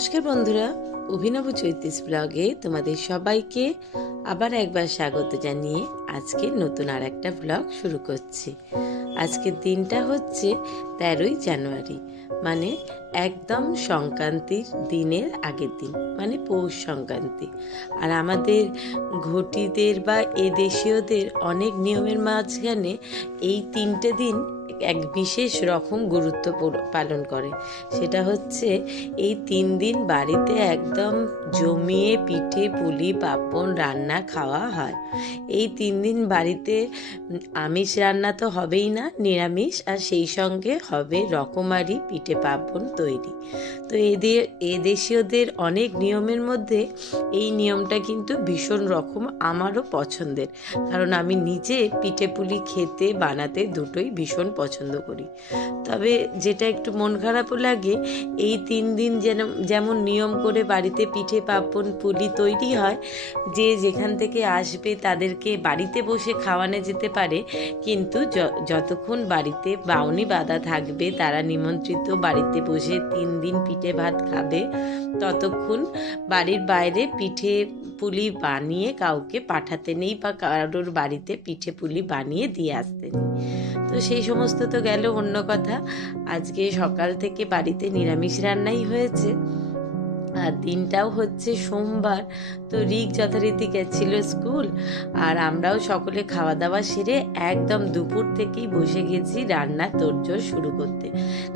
নমস্কার বন্ধুরা, অভিনব চৈতিস ব্লগে তোমাদের সবাইকে আবার একবার স্বাগত জানিয়ে আজকে নতুন আর একটা ব্লগ শুরু করছি। আজকের দিনটা হচ্ছে 13ই জানুয়ারি, মানে একদম সংক্রান্তির দিনের আগের দিন, মানে পৌষ সংক্রান্তি। আর আমাদের ঘটিদের বা এদেশীয়দের অনেক নিয়মের মাঝখানে এই 3টে দিন এক বিশেষ রকম গুরুত্ব পালন করে। সেটা হচ্ছে এই 3 দিন বাড়িতে একদম জমিয়ে পিঠে পুলি পার্বণ রান্না খাওয়া হয়। এই 3 দিন বাড়িতে আমিষ রান্না তো হবেই না, নিরামিষ, আর সেই সঙ্গে হবে রকমারি পিঠে পার্বণ তৈরি। তো এদেশীয়দের অনেক নিয়মের মধ্যে এই নিয়মটা কিন্তু ভীষণ রকম আমারও পছন্দের, কারণ আমি নিজে পিঠে পুলি খেতে বানাতে দুটোই ভীষণ পছন্দ করি। তবে যেটা একটু মন খারাপও লাগে, এই 3 দিন যেমন নিয়ম করে বাড়িতে পিঠে পার্বণ পুলি তৈরি হয়, যে যেখান থেকে আসবে তাদেরকে বাড়িতে বসে খাওয়ানো যেতে পারে, কিন্তু যতক্ষণ বাড়িতে বাউনি বাঁধা থাকবে, তারা নিমন্ত্রিত বাড়িতে বসে 3 দিন পিঠে ভাত খাবে, ততক্ষণ বাড়ির বাইরে পিঠে পুলি বানিয়ে কাউকে পাঠাতে নেই বা কারোর বাড়িতে পিঠে পুলি বানিয়ে দিয়ে আসতে নেই। তো সেই সমস্ত তো গেল অন্য কথা। আজকে সকাল থেকে বাড়িতে নিরামিষ রান্নাই হয়েছে, আর দিনটাও হচ্ছে সোমবার। তো রিক যথারীতি গেছিল স্কুল, আর আমরাও সকলে খাওয়া দাওয়া সেরে একদম দুপুর থেকেই বসে গেছি রান্না তোড়জোড় শুরু করতে,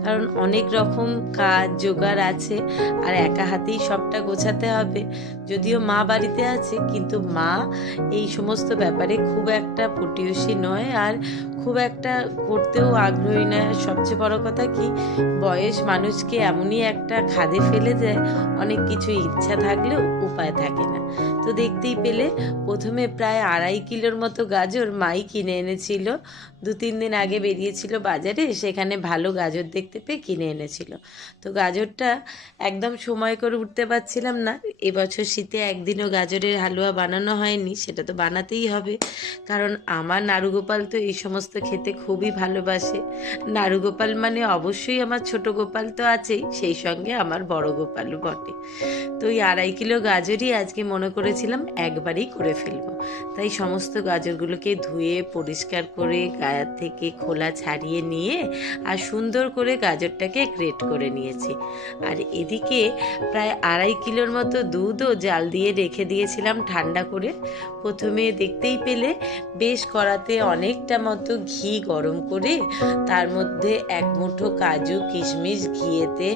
কারণ অনেক রকম কাজ জোগাড় আছে আর একা হাতেই সবটা গোছাতে হবে। যদিও মা বাড়িতে আছে, কিন্তু মা এই সমস্ত ব্যাপারে খুব একটা পটীয়সী নয়, আর খুব একটা করতেও আগ্রহী নয়। সবচেয়ে বড় কথা কি, বয়স মানুষকে এমনই একটা খাদে ফেলে দেয়, অনেক কিছু ইচ্ছা থাকলেও উপায় থাকে না। তো দেখতেই পেলে প্রথমে প্রায় 2.5 কিলোর মতো গাজর মাই কিনে এনেছিল। 2-3 দিন আগে বেরিয়েছিল বাজারে, সেখানে ভালো গাজর দেখতে পেয়ে কিনে এনেছিল। তো গাজরটা একদম সময় করে উঠতে পারছিলাম না। এবছর শীতে একদিনও গাজরের হালুয়া বানানো হয়নি, সেটা তো বানাতেই হবে, কারণ আমার নাড়ুগোপাল তো এই সমস্ত খেতে খুবই ভালোবাসে। নাড়ুগোপাল মানে অবশ্যই আমার ছোট গোপাল তো আছেই, সেই সঙ্গে আমার বড় গোপালও বটে। তো এই 2.5 কিলো গাজরই আজকে মনে করেছিলাম একবারেই করে ফেলবো। তাই সমস্ত গাজরগুলোকে ধুয়ে পরিষ্কার করে গায়ের থেকে খোলা ছাড়িয়ে নিয়ে আর সুন্দর করে গাজরটাকে গ্রেট করে নিয়েছি। আর এদিকে প্রায় 2.5 কিলোর মতো দুধও জাল দিয়ে রেখে দিয়েছিলাম ঠান্ডা করে। প্রথমে দেখতেই পেলে বেশ কড়াতে অনেকটা মতো ঘি গরম করে তার মধ্যে 1 মুঠো কাজু কিশমিশ ঘিয়েতে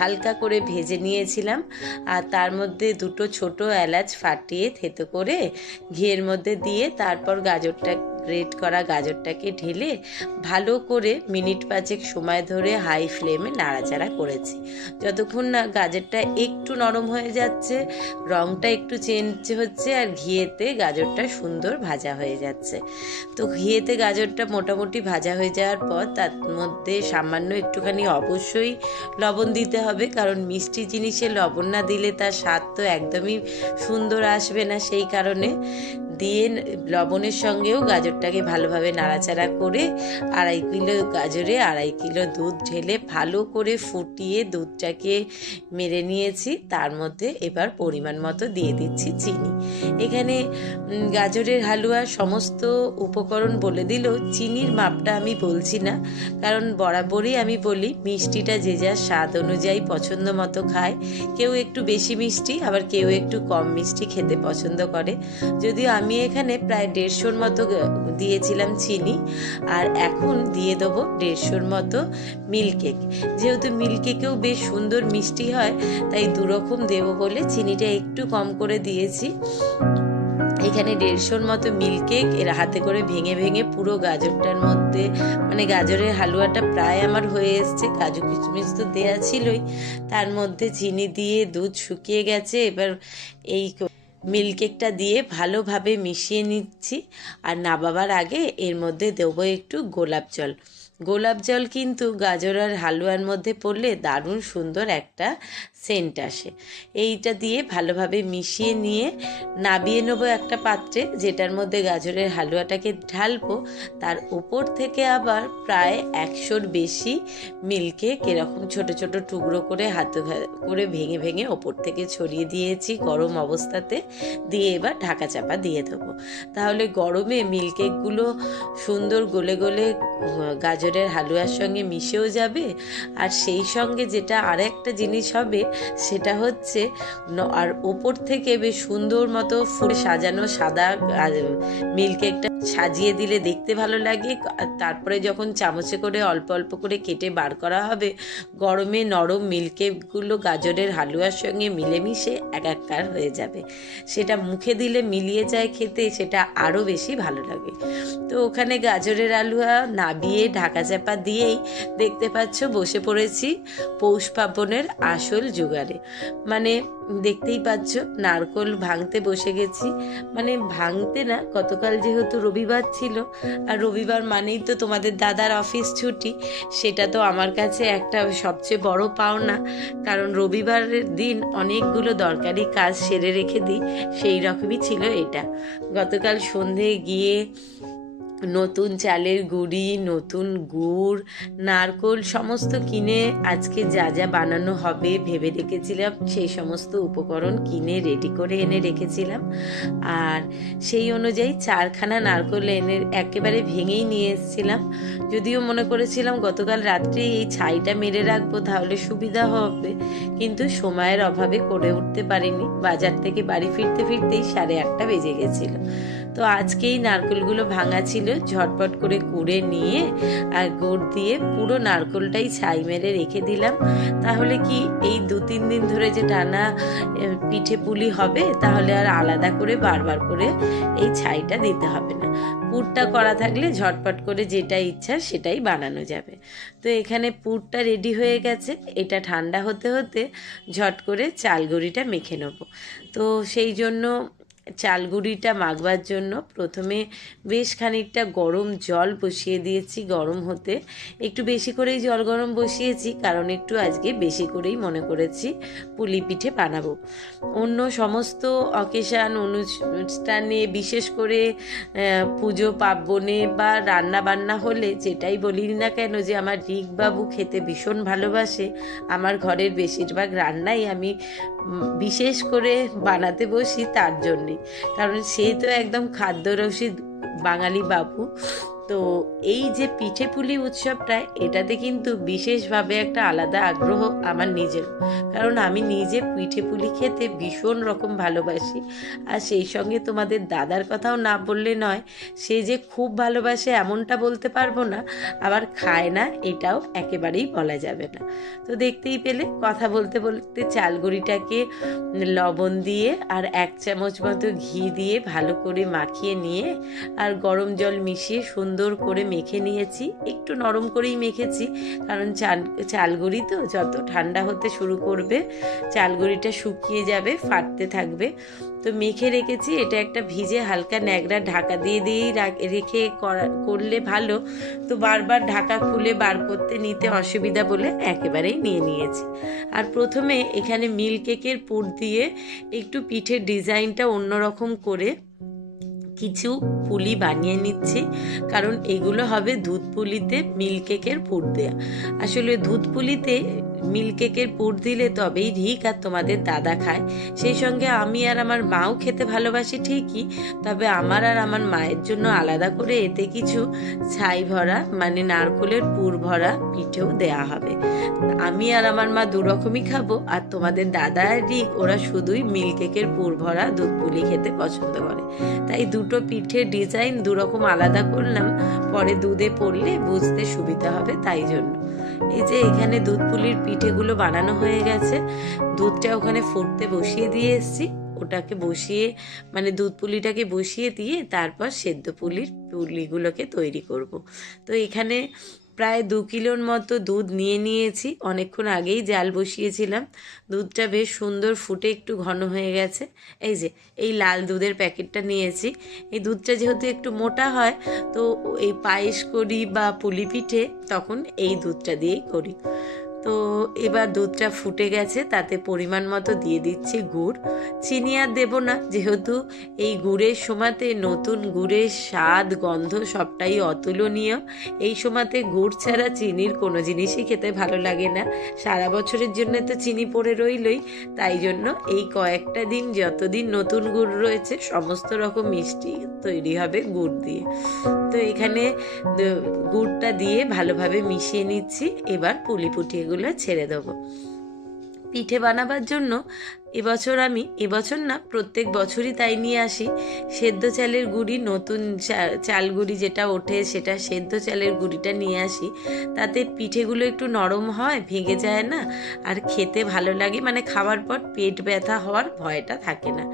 হালকা করে ভেজে নিয়েছিলাম, আর তার মধ্যে 2টো ছোট এলাচ ফাটিয়ে থেতো করে ঘিয়ের মধ্যে দিয়ে তারপর গ্রেট করা গাজরটাকে ঢেলে ভালো করে মিনিট 5 সময় ধরে হাই ফ্লেমে নাড়াচাড়া করেছি, যতক্ষণ না গাজরটা একটু নরম হয়ে যাচ্ছে, রঙটা একটু চেঞ্জ হচ্ছে, আর ঘিয়েতে গাজরটা সুন্দর ভাজা হয়ে যাচ্ছে। তো ঘিয়েতে গাজরটা মোটামুটি ভাজা হয়ে যাওয়ার পর তার মধ্যে সামান্য একটুখানি অবশ্যই লবণ দিতে হবে, কারণ মিষ্টি জিনিসে লবণ না দিলে তার স্বাদ তো একদমই সুন্দর আসবে না। সেই কারণে দিয়ে লবণের সঙ্গেও গাজরটাকে ভালোভাবে নাড়াচাড়া করে 2.5 কিলো গাজরে 2.5 কিলো দুধ ঢেলে ভালো করে ফুটিয়ে দুধটাকে মেরে নিয়েছি। তার মধ্যে এবার পরিমাণ মতো দিয়ে দিচ্ছি চিনি। এখানে গাজরের হালুয়ার সমস্ত উপকরণ বলে দিলেও চিনির মাপটা আমি বলছি না, কারণ বরাবরই আমি বলি মিষ্টিটা যে যার স্বাদ অনুযায়ী পছন্দ মতো খায়। কেউ একটু বেশি মিষ্টি, আবার কেউ একটু কম মিষ্টি খেতে পছন্দ করে। যদিও আমি এখানে প্রায় 150-র মতো দিয়েছিলাম চিনি, আর এখন দিয়ে দেবো 150-র মতো মিল্ক কেক। যেহেতু মিল্ক কেকেও বেশ সুন্দর মিষ্টি হয়, তাই 2 রকম দেবো বলে চিনিটা একটু কম করে দিয়েছি। এখানে 150-র মতো মিল্ক কেক এর হাতে করে ভেঙে ভেঙে পুরো গাজরটার মধ্যে, মানে গাজরের হালুয়াটা প্রায় আমার হয়ে এসছে, কাজু কিশমিশ তো দেওয়া ছিলই, তার মধ্যে চিনি দিয়ে দুধ শুকিয়ে গেছে। এবার এই মিল্ক কেকটা দিয়ে ভালোভাবে মিশিয়ে নিচ্ছি, আর নামাবার আগে এর মধ্যে দেবো একটু গোলাপ জল। গোলাপ জল কিন্তু গাজর আর হালুয়ার মধ্যে পড়লে দারুণ সুন্দর একটা সেন্ট আসে। এইটা দিয়ে ভালোভাবে মিশিয়ে নিয়ে নাবিয়ে নেবো একটা পাত্রে, যেটার মধ্যে গাজরের হালুয়াটাকে ঢালবো। তার উপর থেকে আবার প্রায় 100-র বেশি মিল্ককেক এরকম ছোট ছোট টুকরো করে হাতে করে ভেঙে ভেঙে ওপর থেকে ছড়িয়ে দিয়েছি গরম অবস্থাতে। দিয়ে এবার ঢাকা চাপা দিয়ে দেবো। তাহলে গরমে মিল্ককেকগুলো সুন্দর গলে গলে গাজরের হালুয়ার সঙ্গে মিশেও যাবে। আর সেই সঙ্গে যেটা আরেকটা জিনিস হবে সেটা হচ্ছে আর ওপর থেকে বেশ সুন্দর মতো ফুলে সাজানো সাদা মিল্ককেকটা সাজিয়ে দিলে দেখতে ভালো লাগে। তারপরে যখন চামচে করে অল্প অল্প করে কেটে বার করা হবে, গরমে নরম মিল্ককেকগুলো গাজরের হালুয়ার সঙ্গে মিলেমিশে একাকার হয়ে যাবে। সেটা মুখে দিলে মিলিয়ে যায় খেতে, সেটা আরও বেশি ভালো লাগে। তো ওখানে গাজরের হালুয়া নাবিয়ে ঢাকা চাপা দিয়েই দেখতে পাচ্ছ বসে পড়েছি পৌষ পার্বণের আসল জোগাড়ে। মানে দেখতেই পাচ্ছ নারকোল ভাঙতে বসে গেছি। মানে ভাঙতে না, গতকাল যেহেতু রবিবার ছিল, আর রবিবার মানেই তো তোমাদের দাদার অফিস ছুটি, সেটা তো আমার কাছে একটা সবচেয়ে বড় পাওনা। কারণ রবিবারের দিন অনেকগুলো দরকারি কাজ সেরে রেখে দিই, সেই রকমই ছিল এটা। গতকাল সন্ধে গিয়ে নতুন চালের গুঁড়ি, নতুন গুড়, নারকোল সমস্ত কিনে আজকে যা যা বানানো হবে ভেবে রেখেছিলাম, সেই সমস্ত উপকরণ কিনে রেডি করে এনে রেখেছিলাম। আর সেই অনুযায়ী 4খানা নারকোল এনে একেবারে ভেঙেই নিয়ে এসেছিলাম। যদিও মনে করেছিলাম গতকাল রাত্রে এই ছাইটা মেরে রাখবো, তাহলে সুবিধা হবে, কিন্তু সময়ের অভাবে করে উঠতে পারিনি। বাজার থেকে বাড়ি ফিরতে ফিরতেই 8:30 বেজে গেছিলো। তো আজকেই নারকেলগুলো ভাঙা ছিল, ঝটপট করে কুড়ে নিয়ে আর গুড় দিয়ে পুরো নারকেলটাই ছাই মেরে রেখে দিলাম। তাহলে কি এই 2-3 দিন ধরে যে টানা পিঠে পুলি হবে, তাহলে আর আলাদা করে বারবার করে এই ছাইটা দিতে হবে না। পুরটা করা থাকলে ঝটপট করে যেটা ইচ্ছা সেটাই বানানো যাবে। তো এখানে পুরটা রেডি হয়ে গেছে, এটা ঠান্ডা হতে হতে ঝট করে চালগুড়িটা মেখে নেব। তো সেই জন্য চালগুড়িটা মাখবার জন্য প্রথমে বেশ খানিকটা গরম জল বসিয়ে দিয়েছি গরম হতে। একটু বেশি করেই জল গরম বসিয়েছি, কারণ একটু আজকে বেশি করেই মনে করেছি পুলি পিঠে বানাবো। অন্য সমস্ত অকেশান অনুষ্ঠানে, বিশেষ করে পুজো পার্বণে বা রান্না বান্না হলে, যেটাই বলি না কেন যে আমার রিকবাবু খেতে ভীষণ ভালোবাসে, আমার ঘরের বেশিরভাগ রান্নাই আমি বিশেষ করে বানাতে বসি তার জন্যে। কারণ সে তো একদম খাদ্যরসিক বাঙালি বাবু। তো এই যে পিঠে পুলি উৎসবটা, এটাতে কিন্তু বিশেষভাবে একটা আলাদা আগ্রহ আমার নিজের, কারণ আমি নিজে পিঠে পুলি খেতে ভীষণ রকম ভালোবাসি। আর সেই সঙ্গে তোমাদের দাদার কথাও না বললে নয়, সে যে খুব ভালোবাসে এমনটা বলতে পারবো না, আবার খায় না এটাও একেবারেই বলা যাবে না। তো দেখতেই পেলে কথা বলতে বলতে চালগুড়িটাকে লবণ দিয়ে আর 1 চামচ মতো ঘি দিয়ে ভালো করে মাখিয়ে নিয়ে আর গরম জল মিশিয়ে সুন্দর করে মেখে নিয়েছি। একটু নরম করেই মেখেছি, কারণ চালগুড়ি তো যত ঠান্ডা হতে শুরু করবে চালগুড়িটা শুকিয়ে যাবে, ফাটতে থাকবে। তো মেখে রেখেছি। এটা একটা ভিজে হালকা ন্যাকড়া ঢাকা দিয়ে দিয়েই রেখে করলে ভালো। তো বারবার ঢাকা খুলে বার করতে নিতে অসুবিধা বলে একেবারেই নিয়ে নিয়েছি। আর প্রথমে এখানে মিল্ককেকের পুর দিয়ে একটু পিঠের ডিজাইনটা অন্যরকম করে কিছু পুলি বানিয়ে নিচ্ছি, কারণ এগুলো হবে দুধ পুলিতে মিল্ককেকের পুর দেয়া। আসলে দুধ পুলিতে মিল্ককেকের পুর দিলে তবেই রিক আর তোমাদের দাদা খায়। সেই সঙ্গে আমি আর আমার মাও খেতে ভালোবাসি ঠিকই, তবে আমার আর আমার মায়ের জন্য আলাদা করে এতে কিছু ছাই ভরা মানে নারকোলের পুর ভরা পিঠেও দেয়া হবে। আমি আর আমার মা দুরকমই খাবো, আর তোমাদের দাদা আর রিক ওরা শুধুই মিল্ককেকের পুর ভরা দুধ পুলি খেতে পছন্দ করে। তাই দুটো পিঠের ডিজাইন দুরকম আলাদা করলাম, পরে দুধে পড়লে বুঝতে সুবিধা হবে তাই জন্য। এই যে এখানে দুধ পুলির পিঠেগুলো বানানো হয়ে গেছে, দুধটা ওখানে ফুটতে বসিয়ে দিয়ে এসেছি। ওটাকে বসিয়ে মানে দুধ পুলিটাকে বসিয়ে দিয়ে তারপর সেদ্ধ পুলিগুলোকে তৈরি করব। তো এখানে প্রায় 2 কিলোর মতো দুধ নিয়েছি। অনেকক্ষণ আগেই জাল বসিয়েছিলাম। দুধটা বেশ সুন্দর ফুটে একটু ঘন হয়ে গেছে। এই যে এই লাল দুধের প্যাকেটটা নিয়েছি। এই দুধটা যেহেতু একটু মোটা হয়, তো এই পায়েস করি বা পুলি পিঠে তখন এই দুধটা দিয়েই করি। তো এবার দুধটা ফুটে গেছে, তাতে পরিমাণ মতো দিয়ে দিচ্ছি গুড়। চিনি আর দেবো না, যেহেতু এই গুড়ের সময়তে নতুন গুড়ের স্বাদ গন্ধ সবটাই অতুলনীয়। এই সময়তে গুড় ছাড়া চিনির কোনো জিনিসই খেতে ভালো লাগে না। সারা বছরের জন্য তো চিনি পড়ে রইলই, তাই জন্য এই কয়েকটা দিন যতদিন নতুন গুড় রয়েছে সমস্ত রকম মিষ্টি তৈরি হবে গুড় দিয়ে। তো এখানে গুড়টা দিয়ে ভালোভাবে মিশিয়ে নিচ্ছি। এবার পুলি পিঠেগুলো ছেড়ে দেবো। পিঠে বানাবার জন্য এবছর না, প্রত্যেক বছরই তাই নিয়ে আসি সেদ্ধ চালের গুঁড়ি। নতুন চাল গুঁড়ি যেটা ওঠে সেটা সেদ্ধ চালের গুঁড়িটা নিয়ে আসি। তাতে পিঠেগুলো একটু নরম হয়, ভেঙে যায় না, আর খেতে ভালো লাগে। মানে খাওয়ার পর পেট ব্যথা হওয়ার ভয়টা থাকে না।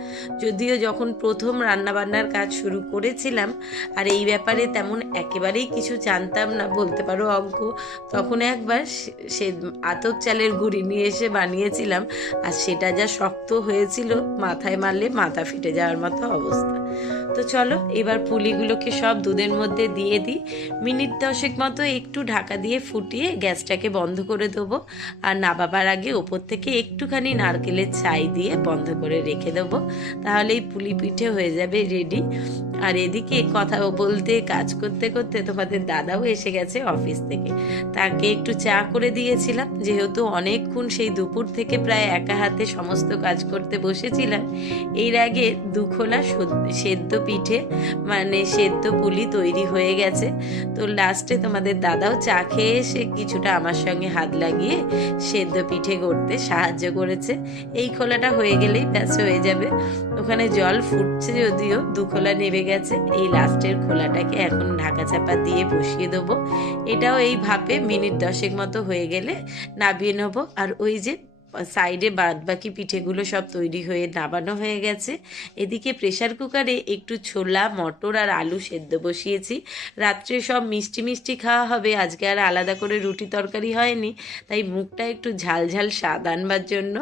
যদিও যখন প্রথম রান্নাবান্নার কাজ শুরু করেছিলাম আর এই ব্যাপারে তেমন একেবারেই কিছু জানতাম না, বলতে পারো অজ্ঞ, তখন একবার সে আতপ চালের গুঁড়ি নিয়ে এসে বানিয়েছিলাম, আর সেটা যা শক্ত হয়েছিল, মাথায় মারলে মাথা ফেটে যাওয়ার মতো অবস্থা। তো চলো এবার পুলিগুলোকে সব দুধের মধ্যে দিয়ে দিই। মিনিট 10 মতো একটু ঢাকা দিয়ে ফুটিয়ে গ্যাসটাকে বন্ধ করে দেবো। আর নাবাবার আগে ওপর থেকে একটুখানি নারকেলের ছাই দিয়ে বন্ধ করে রেখে দেবো। তাহলে এই পুলি পিঠে হয়ে যাবে রেডি। আর এদিকে কথা বলতে কাজ করতে করতে তোমাদের দাদাও এসে গেছে অফিস থেকে। তাকে একটু চা করে দিয়েছিলাম, যেহেতু অনেকক্ষণ সেই দুপুর থেকে প্রায় একা হাতে সমস্ত কাজ করতে বসেছিলাম। এর আগে 2 খোলা সেদ্ধ পিঠে মানে সেদ্ধ পুলি তৈরি হয়ে গেছে। তো লাস্টে তোমাদের দাদাও চা খেয়ে এসে কিছুটা আমার সঙ্গে হাত লাগিয়ে সেদ্ধ পিঠে করতে সাহায্য করেছে। এই খোলাটা হয়ে গেলেই ব্যাস হয়ে যাবে। ওখানে জল ফুটছে, যদিও 2 খোলা নেমে গেছে। এই লাস্টের খোলাটাকে এখন ঢাকা চাপা দিয়ে বসিয়ে দেবো। এটাও এই ভাপে মিনিট 10 মতো হয়ে গেলে নামিয়ে নেবো। আর ওই যে সাইডে বাদ বাকি পিঠেগুলো সব তৈরি হয়ে নামানো হয়ে গেছে। এদিকে প্রেসার কুকারে একটু ছোলা, মটর আর আলু সেদ্ধ বসিয়েছি। রাত্রে সব মিষ্টি মিষ্টি খাওয়া হবে, আজকে আর আলাদা করে রুটি তরকারি হয়নি, তাই মুখটা একটু ঝাল ঝাল স্বাদ আনবার জন্য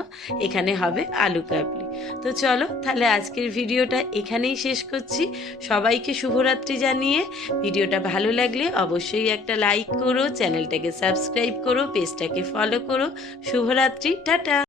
এখানে হবে আলু কাবলি। তো চলো তাহলে আজকের ভিডিওটা এখানেই শেষ করছি। সবাইকে শুভরাত্রি জানিয়ে, ভিডিওটা ভালো লাগলে অবশ্যই একটা লাইক করো, চ্যানেলটাকে সাবস্ক্রাইব করো, পেজটাকে ফলো করো। শুভরাত্রি, টাটা।